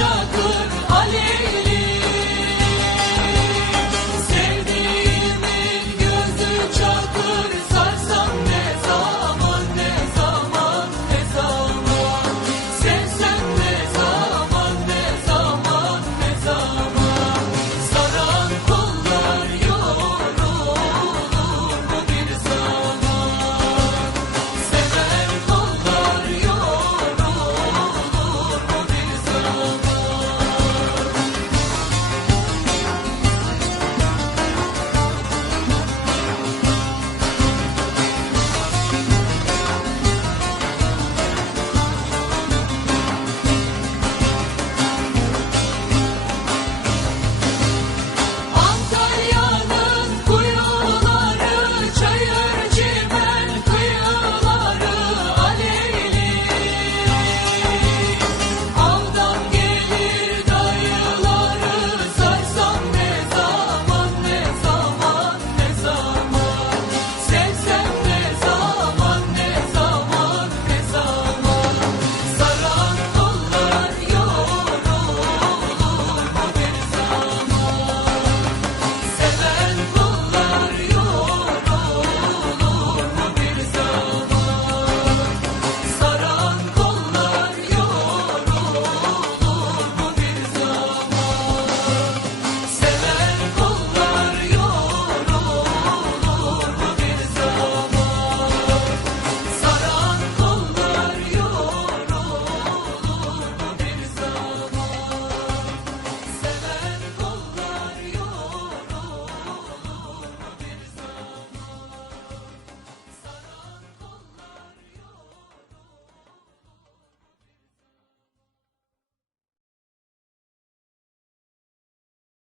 şakur